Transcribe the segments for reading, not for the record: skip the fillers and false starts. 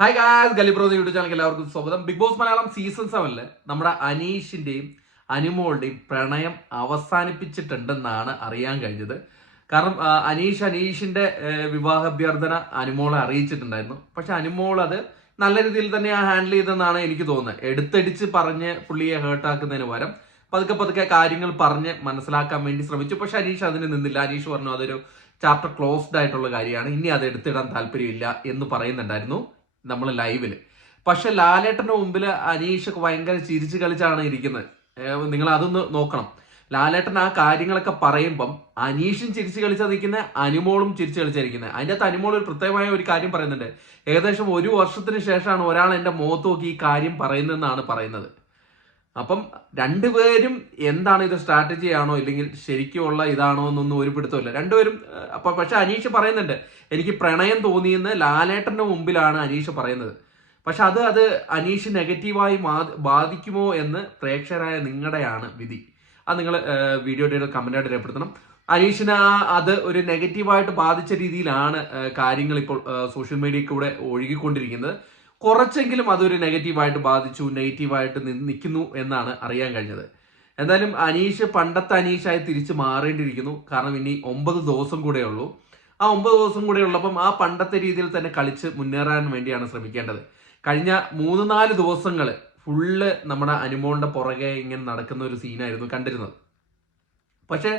Hi guys, ഗലിബ്രോ YouTube channel എല്ലാവർക്കും സ്വാഗതം. Big boss Malayalam season 7 നമ്മുടെ അനീഷിന്റെയും അനുമോളുടെയും പ്രണയം അവസാനിപ്പിച്ചിട്ടുണ്ടെന്നാണ് അറിയാൻ കഴിഞ്ഞത്. കാരണം അനീഷിന്റെ വിവാഹാഭ്യർത്ഥന അനുമോളെ അറിയിച്ചിട്ടുണ്ടായിരുന്നു. പക്ഷെ അനുമോൾ അത് നല്ല രീതിയിൽ തന്നെ ഹാൻഡിൽ ചെയ്തെന്നാണ് എനിക്ക് തോന്നുന്നത്. എടുത്തടിച്ച് പറഞ്ഞ് പുള്ളിയെ ഹേർട്ടാക്കുന്നതിന് പകരം പതുക്കെ കാര്യങ്ങൾ പറഞ്ഞ് മനസ്സിലാക്കാൻ വേണ്ടി ശ്രമിച്ചു. പക്ഷെ അനീഷ് അതിന് നിന്നില്ല. അനീഷ് പറഞ്ഞു അതൊരു ചാപ്റ്റർ ക്ലോസ്ഡ് ആയിട്ടുള്ള കാര്യമാണ്, ഇനി അത് എടുത്തിടാൻ താല്പര്യമില്ല എന്ന് പറയുന്നുണ്ടായിരുന്നു നമ്മൾ ലൈവില്. പക്ഷെ ലാലേട്ടന്റെ മുമ്പിൽ അനീഷ് ഭയങ്കര ചിരിച്ചു കളിച്ചാണ് ഇരിക്കുന്നത്. നിങ്ങൾ അതൊന്ന് നോക്കണം. ലാലേട്ടൻ ആ കാര്യങ്ങളൊക്കെ പറയുമ്പം അനീഷും ചിരിച്ചു കളിച്ചാ നിൽക്കുന്നത്, അനുമോളും ചിരിച്ചു കളിച്ചായിരിക്കുന്നത്. അതിൻ്റെ അകത്ത് അനുമോൾ ഒരു പ്രത്യേകമായ ഒരു കാര്യം പറയുന്നുണ്ട്. ഏകദേശം 1 വർഷത്തിന് ശേഷമാണ് ഒരാൾ എൻ്റെ മുഖത്ത് നോക്കി ഈ കാര്യം പറയുന്നതെന്നാണ് പറയുന്നത്. അപ്പം രണ്ടുപേരും എന്താണ് ഇത്, സ്ട്രാറ്റജി ആണോ ഇല്ലെങ്കിൽ ശരിക്കുമുള്ള ഇതാണോ എന്നൊന്നും ഒരു പിടുത്തമില്ല രണ്ടുപേരും. പക്ഷെ അനീഷ് പറയുന്നുണ്ട് എനിക്ക് പ്രണയം തോന്നിയെന്ന് ലാലേട്ടന്റെ മുമ്പിലാണ് അനീഷ് പറയുന്നത്. പക്ഷെ അത് അനീഷ് നെഗറ്റീവായി ബാധിക്കുമോ എന്ന് പ്രേക്ഷകരായ നിങ്ങളുടെയാണ് വിധി. അത് നിങ്ങൾ വീഡിയോയുടെ കമന്റായിട്ട് രേഖപ്പെടുത്തണം. അനീഷിന് അത് ഒരു നെഗറ്റീവായിട്ട് ബാധിച്ച രീതിയിലാണ് കാര്യങ്ങൾ ഇപ്പോൾ സോഷ്യൽ മീഡിയയിൽ കൂടെ ഒഴുകിക്കൊണ്ടിരിക്കുന്നത്. കുറച്ചെങ്കിലും അതൊരു നെഗറ്റീവായിട്ട് ബാധിച്ചു, നെഗറ്റീവായിട്ട് നിൽക്കുന്നു എന്നാണ് അറിയാൻ കഴിഞ്ഞത്. എന്തായാലും അനീഷ് പണ്ടത്തെ അനീഷായി തിരിച്ച് മാറേണ്ടിയിരിക്കുന്നു. കാരണം ഇനി 9 ദിവസം കൂടെ ഉള്ളൂ. ആ 9 ദിവസം കൂടെ ഉള്ളപ്പം ആ പണ്ടത്തെ രീതിയിൽ തന്നെ കളിച്ച് മുന്നേറാൻ വേണ്ടിയാണ് ശ്രമിക്കേണ്ടത്. കഴിഞ്ഞ 3-4 ദിവസങ്ങൾ ഫുള്ള് നമ്മുടെ അനുമോളിന്റെ പുറകെ ഇങ്ങനെ നടക്കുന്ന ഒരു സീനായിരുന്നു കണ്ടിരുന്നത്. പക്ഷെ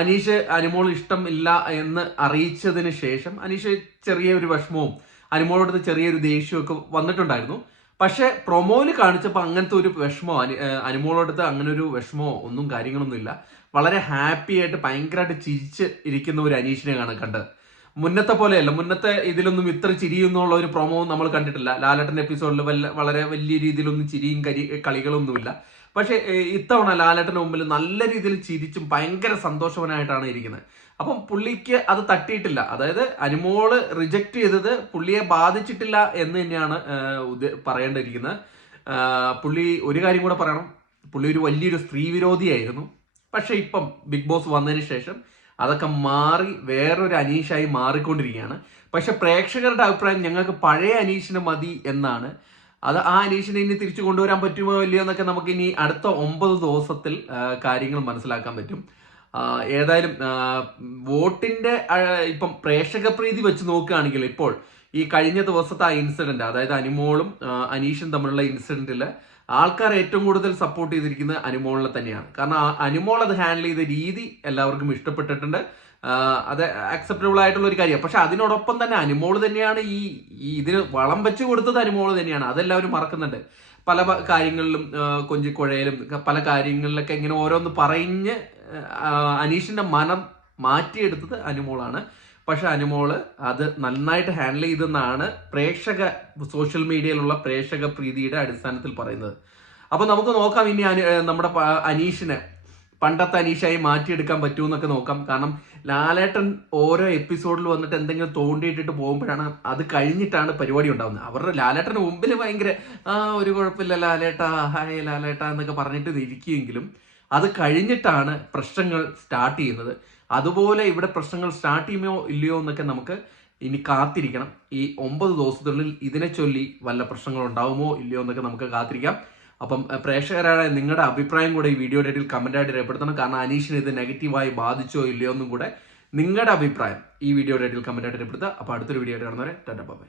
അനീഷ് അനുമോൾ ഇഷ്ടമില്ല എന്ന് അറിയിച്ചതിന് ശേഷം അനീഷ് ചെറിയൊരു വിഷമവും അനുമോളോടത്ത് ചെറിയൊരു ദേഷ്യമൊക്കെ വന്നിട്ടുണ്ടായിരുന്നു. പക്ഷെ പ്രൊമോയിൽ കാണിച്ചപ്പോൾ അങ്ങനത്തെ ഒരു വിഷമോ അനുമോളോടത്ത് അങ്ങനെ ഒരു വിഷമോ ഒന്നും കാര്യങ്ങളൊന്നും ഇല്ല. വളരെ ഹാപ്പി ആയിട്ട് ഭയങ്കരമായിട്ട് ചിരിച്ച് ഇരിക്കുന്ന ഒരു അനീഷിനെ കണ്ടത്. മുന്നത്തെ പോലെയല്ല. മുന്നത്തെ ഇതിലൊന്നും ഇത്ര ചിരിയെന്നുള്ള ഒരു പ്രൊമോ നമ്മൾ കണ്ടിട്ടില്ല. ലാലേട്ടന്റെ എപ്പിസോഡിൽ വളരെ വലിയ രീതിയിലൊന്നും ചിരിയും കളികളൊന്നുമില്ല. പക്ഷെ ഇത്തവണ ലാലേട്ടന്റെ മുമ്പിൽ നല്ല രീതിയിൽ ചിരിച്ചും ഭയങ്കര സന്തോഷവനായിട്ടാണ് ഇരിക്കുന്നത്. അപ്പം പുള്ളിക്ക് അത് തട്ടിയിട്ടില്ല. അതായത് അനുമോള് റിജക്ട് ചെയ്തത് പുള്ളിയെ ബാധിച്ചിട്ടില്ല എന്ന് തന്നെയാണ് പറയേണ്ടിയിരിക്കുന്നത്. പുള്ളി ഒരു കാര്യം കൂടെ പറയണം, പുള്ളി ഒരു വലിയൊരു സ്ത്രീ വിരോധിയായിരുന്നു. പക്ഷെ ഇപ്പം ബിഗ് ബോസ് വന്നതിന് ശേഷം അതൊക്കെ മാറി വേറൊരു അനീഷായി മാറിക്കൊണ്ടിരിക്കുകയാണ്. പക്ഷെ പ്രേക്ഷകരുടെ അഭിപ്രായം ഞങ്ങൾക്ക് പഴയ അനീഷിനെ മതി എന്നാണ്. അത് ആ അനീഷിനെ ഇനി തിരിച്ചു കൊണ്ടുവരാൻ പറ്റുമോ ഇല്ലയോ എന്നൊക്കെ നമുക്ക് ഇനി അടുത്ത 9 ദിവസത്തിൽ കാര്യങ്ങൾ മനസ്സിലാക്കാൻ പറ്റും. ഏതായാലും വോട്ടിന്റെ ഇപ്പം പ്രേക്ഷക പ്രീതി വെച്ച് നോക്കുകയാണെങ്കിൽ ഇപ്പോൾ ഈ കഴിഞ്ഞ ദിവസത്തെ ആ ഇൻസിഡന്റ്, അതായത് അനുമോളും അനീഷും തമ്മിലുള്ള ഇൻസിഡന്റിൽ ആൾക്കാർ ഏറ്റവും കൂടുതൽ സപ്പോർട്ട് ചെയ്തിരിക്കുന്നത് അനുമോളിനെ തന്നെയാണ്. കാരണം അനുമോൾ അത് ഹാൻഡിൽ ചെയ്ത രീതി എല്ലാവർക്കും ഇഷ്ടപ്പെട്ടിട്ടുണ്ട്. അത് അക്സെപ്റ്റബിൾ ആയിട്ടുള്ള ഒരു കാര്യമാണ്. പക്ഷെ അതിനോടൊപ്പം തന്നെ അനുമോൾ തന്നെയാണ് ഈ ഇതിന് വളം വെച്ച് കൊടുത്തത് അനുമോൾ തന്നെയാണ്. അതെല്ലാവരും മറക്കുന്നുണ്ട്. പല കാര്യങ്ങളിലും കൊഞ്ചിക്കുഴയിലും പല കാര്യങ്ങളിലൊക്കെ ഇങ്ങനെ ഓരോന്ന് പറഞ്ഞ് അനീഷിന്റെ മനം മാറ്റിയെടുത്തത് അനുമോളാണ്. പക്ഷെ അനുമോള് അത് നന്നായിട്ട് ഹാൻഡിൽ ചെയ്തെന്നാണ് സോഷ്യൽ മീഡിയയിലുള്ള പ്രേക്ഷക പ്രീതിയുടെ അടിസ്ഥാനത്തിൽ പറയുന്നത്. അപ്പൊ നമുക്ക് നോക്കാം ഇനി നമ്മുടെ അനീഷിനെ പണ്ടത്തെ അനീഷായി മാറ്റിയെടുക്കാൻ പറ്റുമെന്നൊക്കെ നോക്കാം. കാരണം ലാലേട്ടൻ ഓരോ എപ്പിസോഡിൽ വന്നിട്ട് എന്തെങ്കിലും തോണ്ടിയിട്ടിട്ട് പോകുമ്പോഴാണ് അത് കഴിഞ്ഞിട്ടാണ് പരിപാടി ഉണ്ടാകുന്നത്. അവരുടെ ലാലേട്ടന് മുമ്പിൽ ഭയങ്കര ഒരു കുഴപ്പമില്ല ലാലേട്ടാ, ഹായ് ലാലേട്ടാ എന്നൊക്കെ പറഞ്ഞിട്ട് ഇരിക്കുമെങ്കിലും അത് കഴിഞ്ഞിട്ടാണ് പ്രശ്നങ്ങൾ സ്റ്റാർട്ട് ചെയ്യുന്നത്. അതുപോലെ ഇവിടെ പ്രശ്നങ്ങൾ സ്റ്റാർട്ട് ചെയ്യുമോ ഇല്ലയോ എന്നൊക്കെ നമുക്ക് ഇനി കാത്തിരിക്കണം. ഈ 9 ദിവസത്തിനുള്ളിൽ ഇതിനെ ചൊല്ലി വല്ല പ്രശ്നങ്ങൾ ഉണ്ടാവുമോ ഇല്ലയോ എന്നൊക്കെ നമുക്ക് കാത്തിരിക്കാം. അപ്പം പ്രേക്ഷകരായ നിങ്ങളുടെ അഭിപ്രായം കൂടെ ഈ വീഡിയോയുടെ കമന്റായിട്ട് രേഖപ്പെടുത്തണം. കാരണം അനീഷിന് ഇത് നെഗറ്റീവായി ബാധിച്ചോ ഇല്ലയോ എന്നും കൂടെ നിങ്ങളുടെ അഭിപ്രായം ഈ വീഡിയോയുടെ കമന്റായിട്ട് രേഖപ്പെടുത്തുക. അപ്പോൾ അടുത്തൊരു വീഡിയോ ആയിട്ട് കാണുന്നവരെ ടാറ്റാ ബൈ.